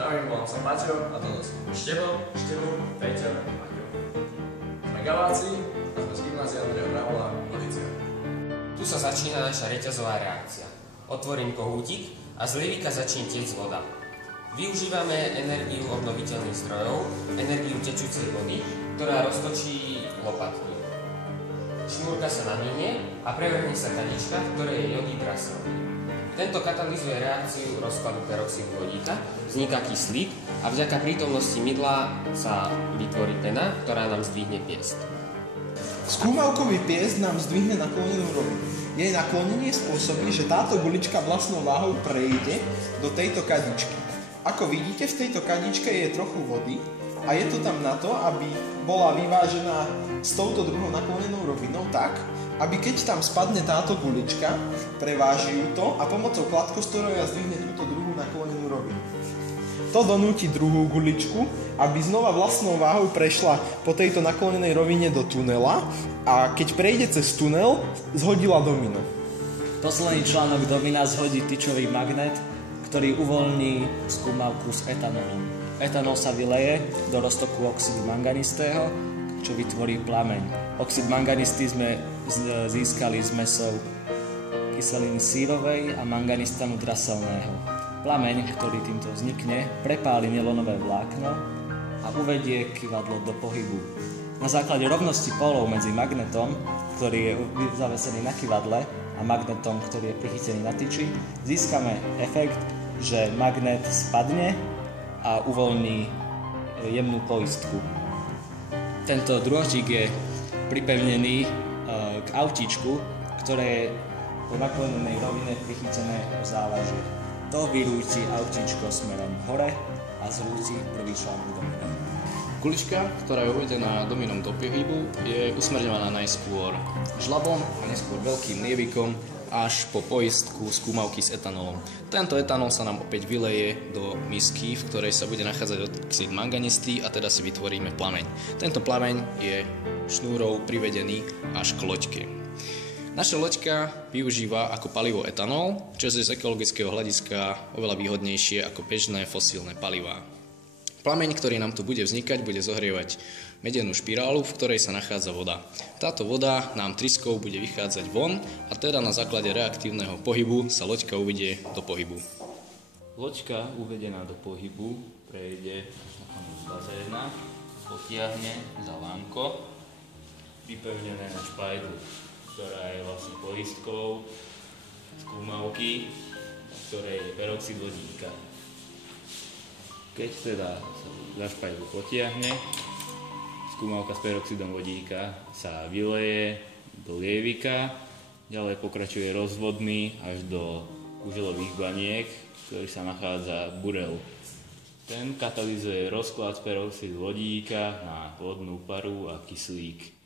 Zdravím, volám sa Paťo a toto sú Števo, Peťo a Maťo. Sme gaváci a sme z gymnázia Andreja Vravola v Lodiciach. Tu sa začína naša reťazová reakcia. Otvorím kohútik a z lievika začne tiecť voda. Využívame energiu obnoviteľných zdrojov, energiu tečúcej vody, ktorá roztočí lopatky. Šnúrka sa naminie a prevrhne sa kanička, v ktorej je jodíd draselný. Tento katalizuje reakciu rozkladu peroxidu vodíka, vzniká kyslík a vďaka prítomnosti mydla sa vytvorí pena, ktorá nám zdvihne piesť. Skúmavkový piesť nám zdvihne naklonenú rovinu. Jej naklonenie spôsobí, že táto gulička vlastnou váhou prejde do tejto kadičky. Ako vidíte, v tejto kadičke je trochu vody a je to tam na to, aby bola vyvážená s touto druhou naklonenou rovinou tak, aby keď tam spadne táto gulička, preváži ju to a pomocou kladkostroja zdvihne túto druhú naklonenú rovinu. To donúti druhú guličku, aby znova vlastnou váhou prešla po tejto naklonenej rovine do tunela a keď prejde cez tunel, zhodila domino. Posledný článok domina zhodí tyčový magnet, ktorý uvoľní skúmavku s etanolom. Etanol sa vyleje do roztoku oxidu manganistého, čo vytvorí plameň. Oxid manganisty sme získali z mesov kyseliny sírovej a manganistanu draselného. Plameň, ktorý týmto vznikne, prepáli nylonové vlákno a uvedie kyvadlo do pohybu. Na základe rovnosti polov medzi magnetom, ktorý je zavesený na kyvadle, a magnetom, ktorý je prichytený na tyči, získame efekt, že magnet spadne a uvoľní jemnú poistku. Tento drôždík je pripevnený k autíčku, ktoré je po naklonenej rovine prichytené o závažie. To vyrúti autíčko smerom hore a zrúti prvý článok domina. Gulička, ktorá je uvedená dominom do pohybu, je usmerňovaná najskôr žlabom a neskôr veľkým lievikom až po poistku skúmavky s etanolom. Tento etanol sa nám opäť vyleje do misky, v ktorej sa bude nachádzať oxid manganisty a teda si vytvoríme plameň. Tento plameň je šnúrou privedený až k loďke. Naša loďka využíva ako palivo etanol, čo je z ekologického hľadiska oveľa výhodnejšie ako bežné fosílne palivá. Plameň, ktorý nám tu bude vznikať, bude zohrievať medenú špirálu, v ktorej sa nachádza voda. Táto voda nám tryskou bude vychádzať von a teda na základe reaktívneho pohybu sa loďka uvedie do pohybu. Loďka uvedená do pohybu prejde na koniec bazéna, potiahne za lánko, vypevnené na špajdu, ktorá je vlastne poistkou skúmavky, v ktorej je peroxid vodíka. Keď teda sa za špajdu potiahne, skúmavka s peroxidom vodíka sa vyleje do lievika, ďalej pokračuje rozvodný až do kuželových baniek, ktorý sa nachádza burel. Ten katalizuje rozklad peroxidu vodíka na vodnú paru a kyslík.